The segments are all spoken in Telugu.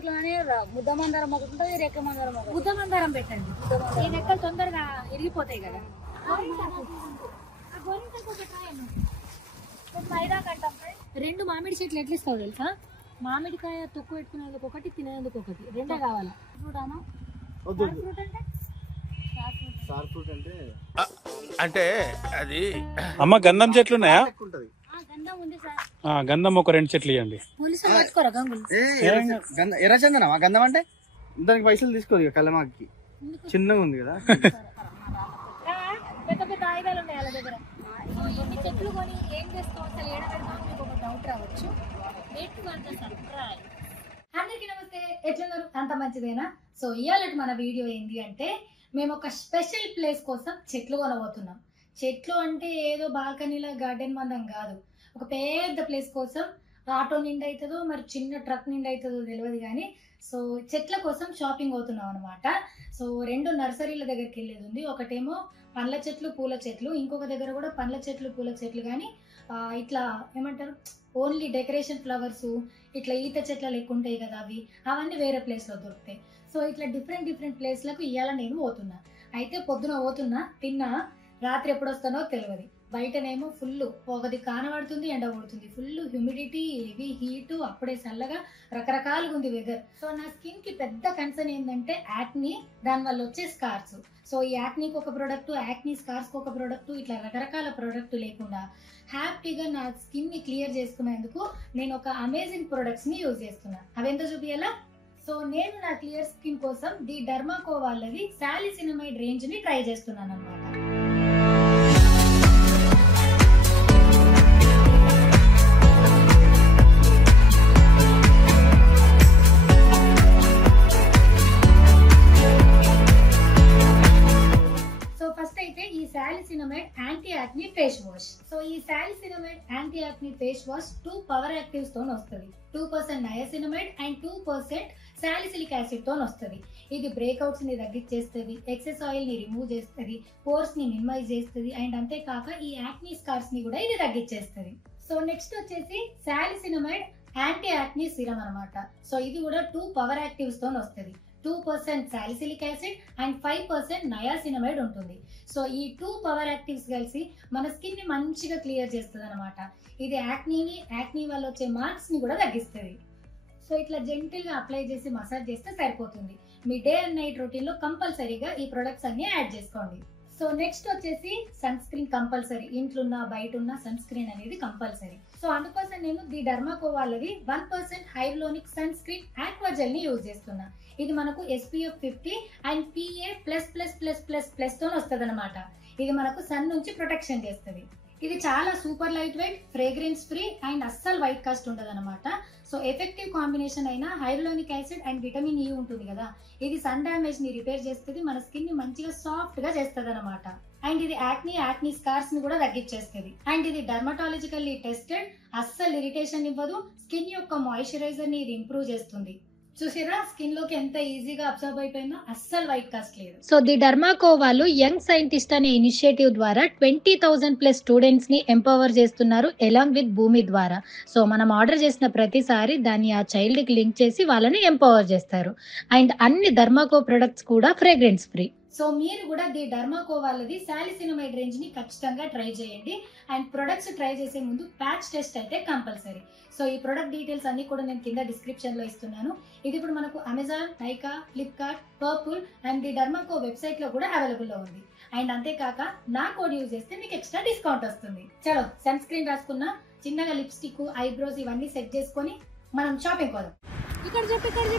అందులోనే ముద్ద మందారం ఒకటి ఉంటుంది, రెక్క మందారం ఒకటి. ముద్ద మందారం పెట్టండి, ఈ రెక్కలు తొందరగా ఇరిగిపోతాయి కదా. రెండు మామిడి చెట్లు ఎట్లా ఇస్తావు తెలుసా? మామిడికాయ తొక్కు పెట్టుకునేందుకు ఒకటి, తినేందుకు ఒకటి, రెండే కావాలా? అంటే అది అమ్మ గంధం చెట్లు ఉన్నాయా? గంధం ఉంది సార్. గంధం ఒక 2 చెట్లు ఇవ్వండి. పులుసు పెట్టుకోరా గంగులు? ఎర్రచందనమా గంధం అంటే? దానికి పైసలు తీసుకోదు ఇక కళ్ళమాకి, చిన్నగా ఉంది కదా. పెద్ద పెద్ద ఆయుధాలు ఉన్నాయి వాళ్ళ దగ్గర. ఇన్ని చెట్లు కొని ఏం చేస్తాం అసలు? ఏడ పెడతాం మీకు ఒక డౌట్ రావచ్చు. అందరికీ నమస్తే, ఎట్లున్నారు? అంత మంచిదేనా? సో ఇవాళ మన వీడియో ఏంటి అంటే, మేము ఒక స్పెషల్ ప్లేస్ కోసం చెట్లు కొనబోతున్నాం. చెట్లు అంటే ఏదో బాల్కనీలో గార్డెన్ మందం కాదు, ఒక పెద్ద ప్లేస్ కోసం. ఆటో నిండి అవుతుందో మరి చిన్న ట్రక్ నిండి అవుతుందో తెలియదు కానీ, సో చెట్ల కోసం షాపింగ్ అవుతున్నాం అనమాట. సో 2 నర్సరీల దగ్గరికి వెళ్ళేది ఉంది. ఒకటేమో పండ్ల చెట్లు, పూల చెట్లు, ఇంకొక దగ్గర కూడా పండ్ల చెట్లు, పూల చెట్లు, కానీ ఇట్లా ఏమంటారు, ఓన్లీ డెకరేషన్ ఫ్లవర్స్, ఇట్లా ఈత చెట్ల లెక్క ఉంటాయి కదా, అవన్నీ వేరే ప్లేస్లో దొరుకుతాయి. సో ఇట్లా డిఫరెంట్ ప్లేస్లకు ఇవాళ నేను పోతున్నా. అయితే పొద్దున పోతున్నా, తిన్నా, రాత్రి ఎప్పుడు వస్తానో తెలియదు. బయటనేమో ఫుల్ ఒకది కానబడుతుంది, ఎండ పడుతుంది, ఫుల్ హ్యూమిడిటీ, హెవీ హీటు, అప్పుడే చల్లగా రకరకాలుగా ఉంది వెదర్. సో నా స్కిన్ కి పెద్ద కన్సర్న్ ఏంటంటే యాక్నీ, దానివల్ల వచ్చే స్కార్స్. సో ఈ యాక్నీకి ఒక ప్రోడక్ట్, యాక్నీ స్కార్స్కి ఒక ప్రోడక్ట్, ఇట్లా రకరకాల ప్రోడక్ట్ లేకుండా హ్యాపీగా నా స్కిన్ ని క్లియర్ చేసుకునేందుకు నేను ఒక అమేజింగ్ ప్రొడక్ట్స్ ని యూజ్ చేస్తున్నా. అవెంతో చూపియాలా? సో నేను నా క్లియర్ స్కిన్ కోసం ది డర్మాకో వాళ్ళది సాలిసినమైడ్ రేంజ్ ని ట్రై చేస్తున్నాను అన్నమాట. Salicinamide anti acne face wash. So ఈ Salicinamide anti acne face wash 2 power actives తో వస్తుంది. 2% నయాసినమైడ్ అండ్ 2% సాలిసిలిక్ యాసిడ్ తో వస్తుంది. ఇది బ్రేక్అవుట్స్ ని తగ్గించేస్తుంది, ఎక్సెస్ ఆయిల్ ని రిమూవ్ చేస్తుంది, పోర్స్ ని మినిమైజ్ చేస్తుంది, అండ్ అంతేకాక ఈ యాక్నీ స్కార్స్ ని కూడా ఇది తగ్గించేస్తుంది. సో నెక్స్ట్ వచ్చేసి సాలిసినమైడ్ యాంటీ యాక్నీ సిరమ్ అనమాట. సో ఇది కూడా 2 పవర్ యాక్టివ్స్ తో వస్తుంది. 2% సాలిసిలిక్ యాసిడ్ అండ్ 5% నయాసినమైడ్ ఉంటుంది. సో ఈ 2 పవర్ యాక్టివ్స్ కలిసి మన స్కిన్ ని మంచిగా క్లియర్ చేస్తుంది అనమాట. ఇది యాక్నీ వల్ల వచ్చే మార్క్స్ ని కూడా తగ్గిస్తుంది. సో ఇట్లా జెంటిల్ గా అప్లై చేసి మసాజ్ చేస్తే సరిపోతుంది. మీ డే అండ్ నైట్ రొటీన్ లో కంపల్సరీగా ఈ ప్రొడక్ట్స్ అన్ని యాడ్ చేసుకోండి. సో నెక్స్ట్ వచ్చేసి సన్ స్క్రీన్ కంపల్సరీ, ఇంట్లో ఉన్న బయట ఉన్న సన్ స్క్రీన్ అనేది కంపల్సరీ. సో అందుకోసం నేను ది డర్మాకో వాళ్ళది 1% hyaluronic sunscreen aqua gel ని యూజ్ చేస్తున్నా. ఇది మనకు SPF 50 అండ్ PA+++++ తో వస్తుంది అనమాట. ఇది మనకు సన్ నుంచి ప్రొటెక్షన్ చేస్తుంది. ఇది చాలా super light weight, fragrance free and అస్సలు వైట్ కాస్ట్ ఉండదు అనమాట. సో ఎఫెక్టివ్ కాంబినేషన్ అయిన హైలోనిక్ యాసిడ్ అండ్ విటమిన్ E ఉంటుంది కదా, ఇది సన్ డ్యామేజ్ ని రిపేర్ చేస్తుంది, మన స్కిన్ ని మంచిగా సాఫ్ట్ గా చేస్తుంది అనమాట. అండ్ ఇది యాక్నీ స్కార్స్ ని కూడా తగ్గించేస్తుంది. అండ్ ఇది డర్మటాలజికల్లీ టెస్టెడ్, అస్సలు ఇరిటేషన్ ఇవ్వదు, స్కిన్ యొక్క మాయిశ్చరైజర్ ని ఇది ఇంప్రూవ్ చేస్తుంది. చూసారా స్కిన్ లోకి ఎంత ఈజీగా అబ్జర్వ్ అయిపోయిందో, అస్సలు వైట్ కాస్ట్ లేదు. సో ది డర్మాకో వాళ్ళు యంగ్ సైంటిస్ట్ అనే ఇనిషియేటివ్ ద్వారా 20,000+ స్టూడెంట్స్ ని ఎంపవర్ చేస్తున్నారు ఎలాంగ్ విత్ భూమి ద్వారా. సో మనం ఆర్డర్ చేసిన ప్రతిసారి దాన్ని ఆ చైల్డ్ కి లింక్ చేసి వాళ్ళని ఎంపవర్ చేస్తారు. అండ్ అన్ని డర్మాకో ప్రొడక్ట్స్ కూడా ఫ్రేగ్రెన్స్ ఫ్రీ. సో మీరు కూడా ది డర్మాకో వాళ్ళది సాలిసినమైడ్ రేంజ్ ని ఖచ్చితంగా ట్రై చేయండి. అండ్ ప్రొడక్ట్స్ ట్రై చేసే ముందు ప్యాచ్ టెస్ట్ అయితే కంపల్సరీ. సో ఈ ప్రొడక్ట్ డీటెయిల్స్ అన్ని కూడా నేను కింద డిస్క్రిప్షన్ లో ఇస్తున్నాను. ఇది ఇప్పుడు మనకు Amazon, Nykaa, Flipkart, Purple and the Derma Co website లో కూడా అవైలబుల్ లో ఉంది. అండ్ అంతేకాక నా కోడ్ యూజ్ చేస్తే మీకు ఎక్స్ట్రా డిస్కౌంట్ వస్తుంది. చలో సన్ స్క్రీన్ రాసుకున్న, చిన్నగా లిప్స్టిక్, ఐబ్రోస్ ఇవన్నీ సెట్ చేసుకొని మనం షాపింగ్ పోదాం. ఇక్కడ చెప్పు హాయ్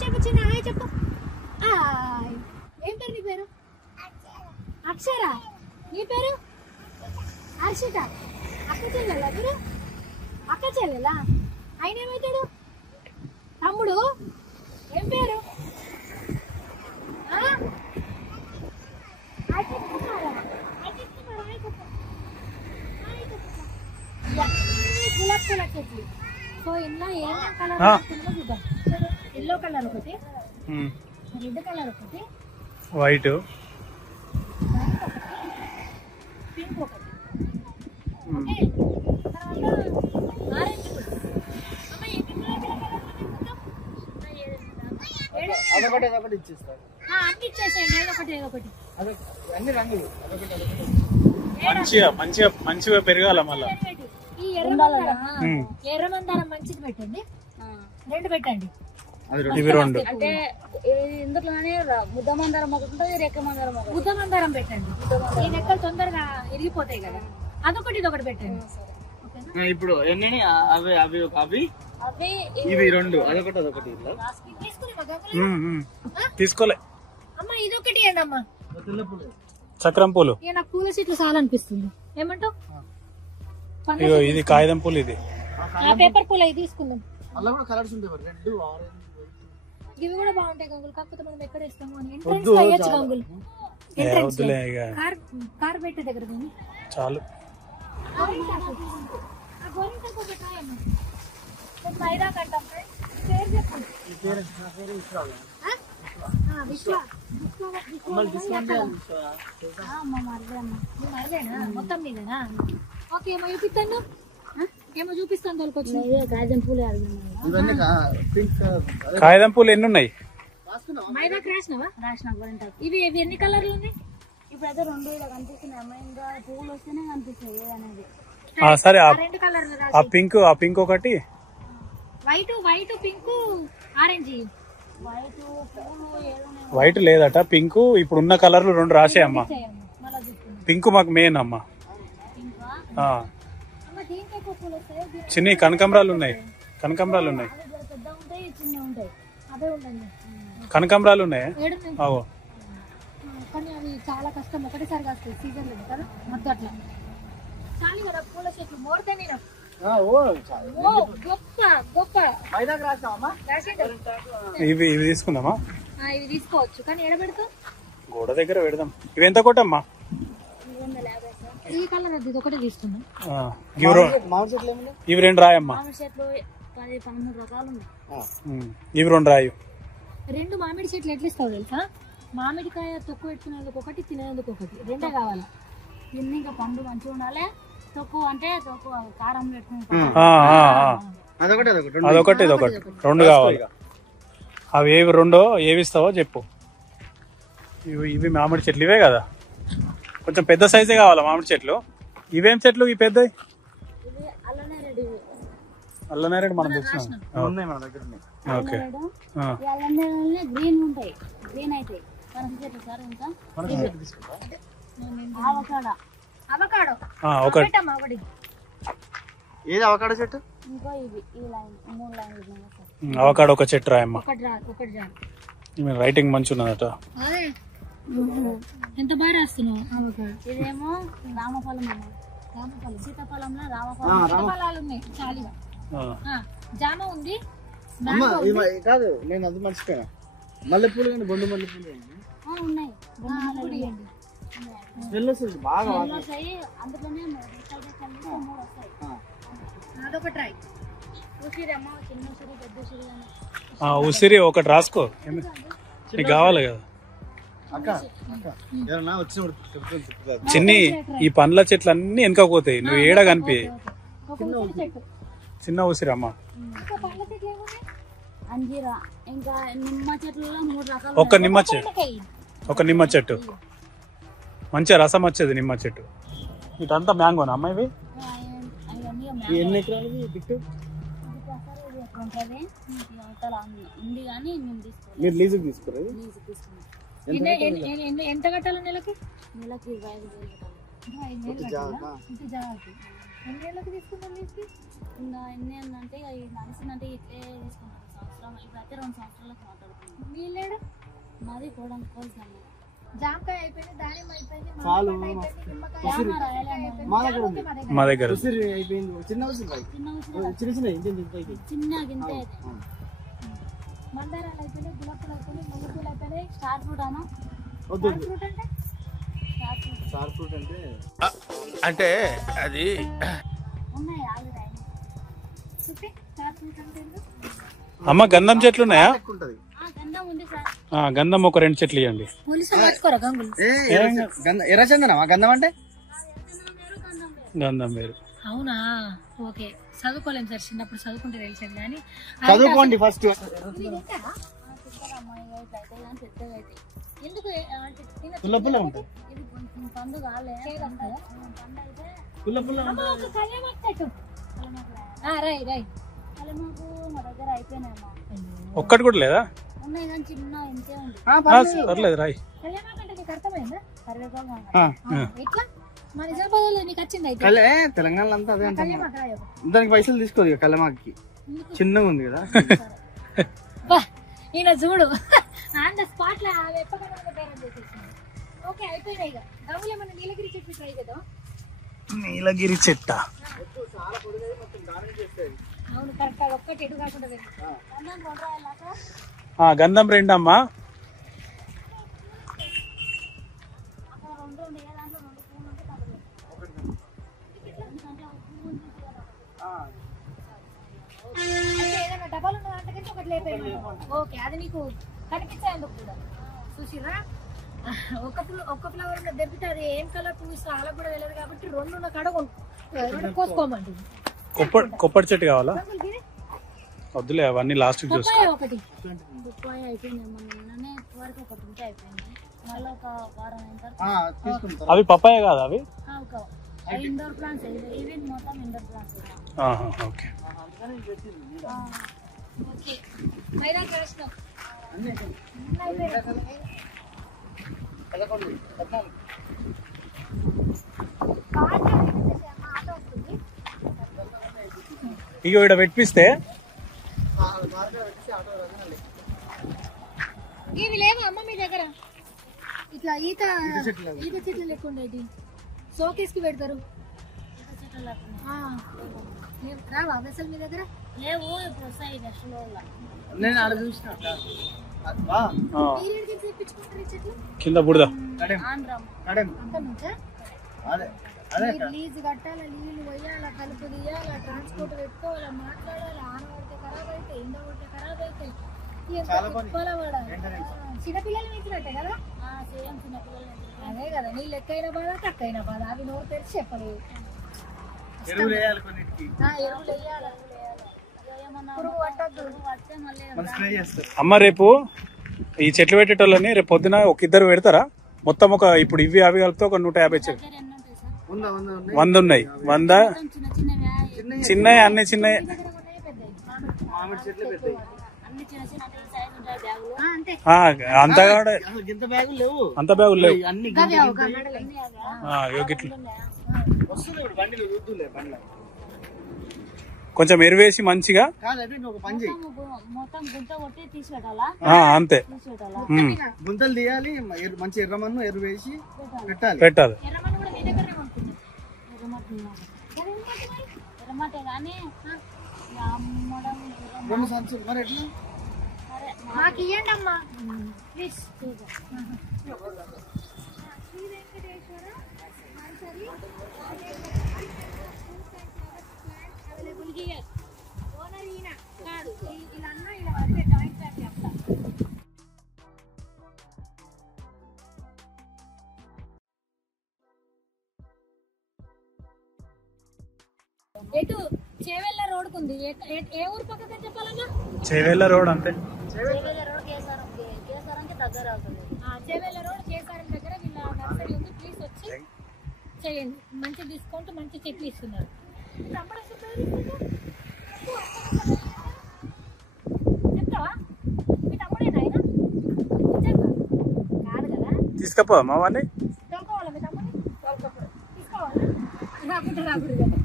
చెప్పు చిన్న హాయ్ చెప్పు. ఏం పేరు నీ పేరు? అక్షర. నీ పేరు? హర్షిత. అక్క చెల్లెలా మీరు? అక్క చెల్లెలా? ఆయన ఏమవుతాడు? తమ్ముడు. ఏం పేరు? గులాబ్ కలర్ చెట్లు. సో ఇంట్లో ఏం కలర్ చూద్దాం. ఎల్లో కలర్ ఒకటి, రెడ్ కలర్ ఒకటి, వైట్, పింక్ ఒకటి, ఓకే. తర్వాత ఆరెంజ్ కూడా. అమ్మ ఏ పింక్ కలర్? అదొకటి ఇచ్చేస్తారు. అన్ని ఇచ్చేసేయండి, ఏదో ఒకటి అన్ని రంగులు మంచిగా పెరగాల మళ్ళా. ఈ ఎర్రమందారం మంచిది పెట్టండి, 2 పెట్టండి. ఇవి 2 అంటే ఇందులోనే ముద్దమందారం ఒకటి ఉంటుంది, రెక్క మందారం ఒకటి. ముద్దమందారం పెట్టండి, ఈ రెక్కలు తొందరగా ఇరిగిపోతాయి కదా. అదొకటి ఇదొకటి పెట్టండి. ఇప్పుడు ఎన్ని అవి అవి అవి అవి ఇవి 2 అదొకటి తీసుకోలే. అమ్మా ఇదొకటి అండి అమ్మా, చక్రం పూలు. నాకు పూల చెట్లు చాలా అనిపిస్తుంది. ఏమంటావు? ఇది కాగితం పూలు, ఇది పేపర్ పూలు అవి తీసుకుందాం. అలా కూడా కలర్స్ ఉంటాయి, రెడ్ ఆరెంజ్. ఇవి కూడా బాగుంటాయి గంగులు, కాకపోతే మనం ఎక్కడ ఇస్తాము అని ఎంట్రన్స్ అయ్యొచ్చు గంగులు. కార్ పెట్టే దగ్గర చాలు. మైదా కంటాం పేరు చెప్పండి. మొత్తం మీదేనా? ఓకే, ఏమో చూపిస్తాను, ఏమో చూపిస్తాను. తోలుకొచ్చి కాగితం పూలు కాగితం పూలు ఎన్ని ఉన్నాయి? మైదాకి రాసినావా? రాసిన. ఇవి ఎన్ని కలర్లు ఉన్నాయి? ఇప్పుడైతే 2 ఇలా కనిపిస్తున్నాయి అమ్మ, ఇంకా పువ్వులు వస్తేనే కనిపిస్తాయి అనేది. సరే, ఆ 2 కలర్లు ఆ పింక్ ఒకటి, వైట్ పింక్ ఆరెంజ్. వైట్ లేదట, పింక్. ఇప్పుడు ఉన్న కలర్లు 2 రాసేయమ్మా. పింక్ మాకు మెయిన్ అమ్మా. చిన్న కనకంబరాలు ఉన్నాయి, కనకంబరాలు ఉన్నాయి. కనకంబరాలు ఉన్నాయా? అవో కానీ అవి చాలా కష్టం, ఒకటేసారి కాస్తాయి సీజన్ లేదు కదా. మొత్తం అట్లా చాలు కదా పూల చెట్లు. మోడితే నేను గొప్ప ఇవి తీసుకుందామా? ఇవి తీసుకోవచ్చు, కానీ ఎడ పెడతాం? గోడ దగ్గర పెడదాం. ఇవి ఎంత కొట్టమ్మా? ఈ కలర్ అది ఒకటే తీసుకుందాం. ఇవి 2 రాయమ్మా. చెట్లు 10-13 రకాలు ఉన్నాయి. ఇవి 2 రాయు. 2 మామిడి చెట్లు ఎట్లా ఇస్తావు తెలుసా? మామిడికాయ తొక్కు పెట్టుకునేందుకు ఒకటి, తినేందుకు ఒకటి, 2 కావాలి. తిని ఇంకా పండు మంచిగా ఉండాలి. తక్కువ అంటే తక్కువ కారం పెట్టుకుని అదొకటి ఇదొకటి 2 కావాలి. అవి ఏవి 2 ఏవి ఇస్తావో చెప్పు. ఇవి మామిడి చెట్లు ఇవే కదా, కొంచెం పెద్ద సైజే కావాలా మామిడి చెట్లు. ఇవేం చెట్లు ఈ పెద్ద? అల్లనేరేడు మనం తెచ్చినాం. ఓకే, గ్రీన్ ఉంటాయి, గ్రీన్ అయితే పనస చెట్లు సార్. ఇంకా అవకాడో ఒకటి. ఏది అవకాడో చెట్టు? ఇంకా ఇవి ఈ లైన్ 3 లైన్లు. అవకాడో ఒక చెట్టు రాయమ్మా. ఒకటి రైటింగ్ మంచి ఉన్నదట. ఎంత బాగా రాస్తున్నావు. ఇదేమో రామఫలం అమ్మ, రామఫలం. సీతాఫలంలో రామఫలాలు ఉన్నాయి చాలుగా. జామ ఉంది కాదు, నేను అది మర్చిపోయినా. మల్లెపూలు కానీ బొండు మల్లెపూలు ఉన్నాయి. బాగా అందులోనే 3 వస్తాయి. అదొకటి ట్రై. ఉసిరి అమ్మ, చిన్న ఉసిరి, పెద్ద ఉసిరి. ఉసిరి ఒకటి రాసుకో, నీకు కావాలి కదా. చిన్ని ఈ పండ్ల చెట్లు అన్ని వెనక పోతాయి, నువ్వు ఏడ కనిపి. చిన్న ఉసిరి అమ్మ. అంజీరా, ఇంకా నిమ్మ చెట్లలో 3 రకాలు. ఒక నిమ్మ చెట్టు మంచిగా రసం వచ్చేది నిమ్మ చెట్టు. ఇటంతా మ్యాంగోనా అమ్మ? ఇవి ఎన్ని ఎకరాలు ఉంది కానీ మీరు లీజుకి తీసుకురా? ఎంత కట్టాలి నెలకి? 25,000. ఎన్ని ఏళ్ళకి తీసుకుంటాం లీజుకి? ఇంకా ఎన్ని అంటే నడిచిందంటే ఇట్లే తీసుకున్నాం. సంవత్సరం ఇప్పుడైతే 2 సంవత్సరాలకు మాట్లాడుతున్నాం. వీళ్ళేడు మాది కోల్సాము. జామకాయ అయిపోయింది, దానిమ్మ అయిపోయింది, చాలు. మా దగ్గర ఉసిరి అయిపోయింది. చిన్న ఉసిరి, చిన్న గింత మందారాలు అయిపోయినాయి, గులాబీలు అయిపోయినాయి, మల్లెపూలు అయిపోయినాయి. స్టార్ ఫ్రూట్ అన్నా? ఫ్రూట్ అంటే స్టార్ ఫ్రూట్ అంటే అది ఉన్నాయి ఆల్రెడీ. స్టార్ ఫ్రూట్ అంటే అమ్మ గంధం చెట్లు ఉన్నాయా? గంధం ఉంది సార్. గంధం ఒక 2 చెట్లు ఇవ్వండి. ఎర్రచందనమా గంధం అంటే? గంధం వేరు. అవునా? ఓకే, చదువుకోలేము సార్, చిన్నప్పుడు చదువుకుంటే తెలిసేది. కానీ చదువుకోండి ఫస్ట్. ఇట్లా అయితే కానీ పెద్దగా అయితే ఎందుకు అంటే పుల్ల పుల్ల ఉంటాయి. ఇది కొంచెం పండు కాలే పండు అయితే పుల్ల పుల్ల కలమాకు మా దగ్గర అయిపోయినాయమ్మా. ఒక్కటి కూడా లేదా? ఉన్నాయి కానీ చిన్న ఇంతే ఉంది. పర్లేదు రాయి. మా నిజామాబాద్లో నీకు వచ్చింది అయితే తెలంగాణలో అంతా అదే అంటారు. దానికి పైసలు తీసుకోదు ఇక కళ్ళమాకి చిన్నగా ఉంది కదా. ఈయన చూడు ఆన్ ద స్పాట్ లో ఓకే అయిపోయినాయి. ఇక గమ్ములు ఏమన్నా నీలగిరి చెట్టు ట్రై చేద్దాం. నీలగిరి చెట్ట అవును కరెక్ట్. ఒక్కటి ఎటు కాకుండా గంధం 2 అమ్మా. ఏదైనా డబ్బాలు ఉన్న దాంట్లో ఒకటి లేపేయండి. ఓకే అది మీకు కనిపించేందుకు కూడా చూసిరా. ఒక్క ఫ్లవర్ దెబ్బితే అది ఏం కలర్ పూసి అలా కూడా తెలియదు కాబట్టి 2 ఉన్న కాడ కోసుకోమండి. కొప్పటి చెట్టు కావాలా? వద్దులే అవన్నీ లాస్ట్ చూసి. ఒకటి బొప్పాయి అయిపోయింది మొన్ననే వరకు ఒకటి ఉంటే అయిపోయింది. మళ్ళీ ఒక వారం అయిన తర్వాత అవి పప్పాయ కాదా? అవి ఇండోర్ ప్లాంట్స్ ఇవి మొత్తం ఇండోర్ ప్లాంట్స్. ఓకే ఓకే మైదా చేస్తాం. ఇక ఇక్కడ పెట్టిస్తే ఇవి లేవా అమ్మ మీ దగ్గర? ఇట్లా ఈత చెట్లు లెక్క ఉండేది షోకేస్ కి పెడతారు. రావా అసలు మీ దగ్గర? లేవు ఇప్పుడు వస్తాయి నెక్స్ట్ లో. నేను ఆడ చూసిన కింద బుడద లీజు కట్టాలా, నీళ్లు పోయాలా, కలుపు తీయాలా, ట్రాన్స్పోర్ట్ పెట్టుకోవాలా, మాట్లాడాలా, ఆన పడితే ఖరాబ్ అయితే, ఎండ పడితే ఖరాబ్ అయితే, చిన్నపిల్లలు మించినట్టే కదా. అదే కదా నీ లెక్కైన బాధ తక్కువైన బాధ. అవి నోరు తెరిచి చెప్పలేదు. ఎరువులు వేయాలి. అమ్మ రేపు ఈ చెట్లు పెట్టేటోళ్ళని రేపు పొద్దున ఒక 2 పెడతారా? మొత్తం ఒక ఇప్పుడు ఇవి అవి కలిపితే ఒక 150 చెట్లు 100 ఉన్నాయి. 100 చిన్నవి అన్ని చిన్నవి. అంత బ్యాగులు లేవు. కొంచెం ఎరువేసి మంచిగా అంతే గుంతలు తీయాలి. మంచి ఎర్రమన్ను ఎరువు వేసి పెట్టాలి. రెండు సంచులు మరి ఎట్లా? మాకు ఇవ్వండి అమ్మా ప్లీజ్. ఎటు చేవెళ్ళ రోడ్ ఉంది. ఏ ఊరు పక్కన చెప్పాలన్నా? చేవెళ్ళ రోడ్ అంతే. చేవెళ్ళ రోడ్ కేసారంకి దగ్గర అవుతుంది. చేవెళ్ళ రోడ్ కేసారం దగ్గర వీళ్ళ నర్సరీ ఉంది. ప్లీజ్ వచ్చి చేయండి. మంచి డిస్కౌంట్, మంచి చెట్లు ఇస్తున్నారు. చెప్తావా? మీ తమ్ముడేనా ఆయన? కాదు కదా. తీసుకపోమా వాడిని. తోలుకోవాలా మీ తమ్ముడిని? తీసుకోవాలా? రాకూడదు కదా.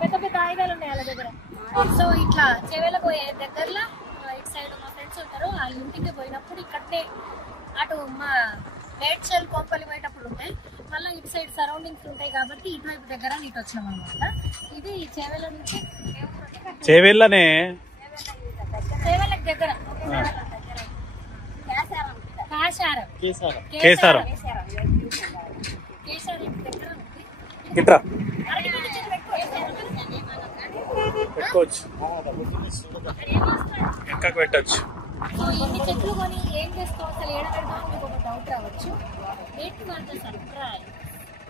పెద్ద పెద్ద ఆయుధాలు ఉన్నాయి వాళ్ళ దగ్గర. సో ఇట్లా చెవేళ పోయే దగ్గరలో ఇటు సైడ్ మా ఫ్రెండ్స్ ఉంటారు. వాళ్ళ ఇంటికి పోయినప్పుడు ఇక్కడనే అటు మా మేడ్చల్ కొంపల్లి పోయేటప్పుడు ఉంటాయి. మళ్ళీ ఇటు సైడ్ సరౌండింగ్స్ ఉంటాయి కాబట్టి ఇటువైపు దగ్గర ఇటు వచ్చినాం అనమాట. ఇది చేవేళ్ళ నుంచి చేవేళ్ళనే చేవేళ్ళకి దగ్గర కేసారం దగ్గర ఇట్రా పెట్టుకోవచ్చు. ఇంకా పెట్టచ్చు. సో ఇన్ని చెట్లు కొని ఏం చేస్తాం అసలు ఏడ పెడతాం మీకు ఒక డౌట్ రావచ్చు. రేట్ మాత్రం సర్ప్రైజ్.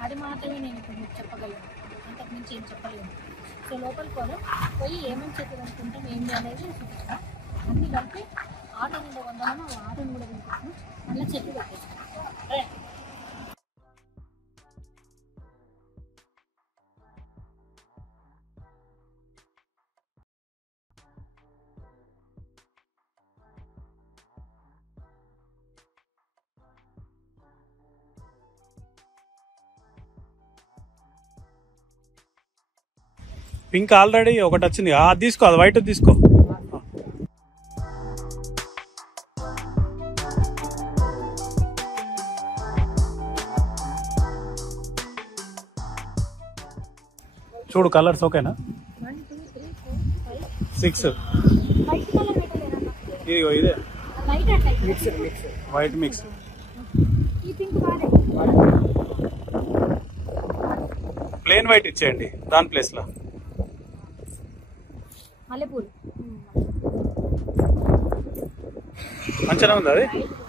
అది మాత్రమే నేను ఇప్పుడు మీకు చెప్పగలను, అంతకు మించి ఏం చెప్పలేను. సో లోపలికి పోయి ఏమేమి చెట్లు అనుకుంటాం ఏంటి అనేది చూపిస్తాం. అన్ని కలిపి ఆటో మీద కొందామని ఆటోని కూడా కొనుక్కొచ్చిన మళ్ళీ చెట్లు పెట్టేస్తాను. పింక్ ఆల్రెడీ ఒకటి వచ్చింది, అది తీసుకో, అది వైట్ తీసుకో. చూడు కలర్స్ ఓకేనా? 1 2 3 4 5 6. వైట్ కలర్ పెట్టలేదన్నా. ఇదిగో ఇదే వైట్ అట్లా వైట్ మిక్స్. ఈ పింక్ బాగా ప్లేన్ వైట్ ఇచ్చేయండి దాని ప్లేస్ లో. మల్లెపూలు మంచిగా ఉంది అది. వైట్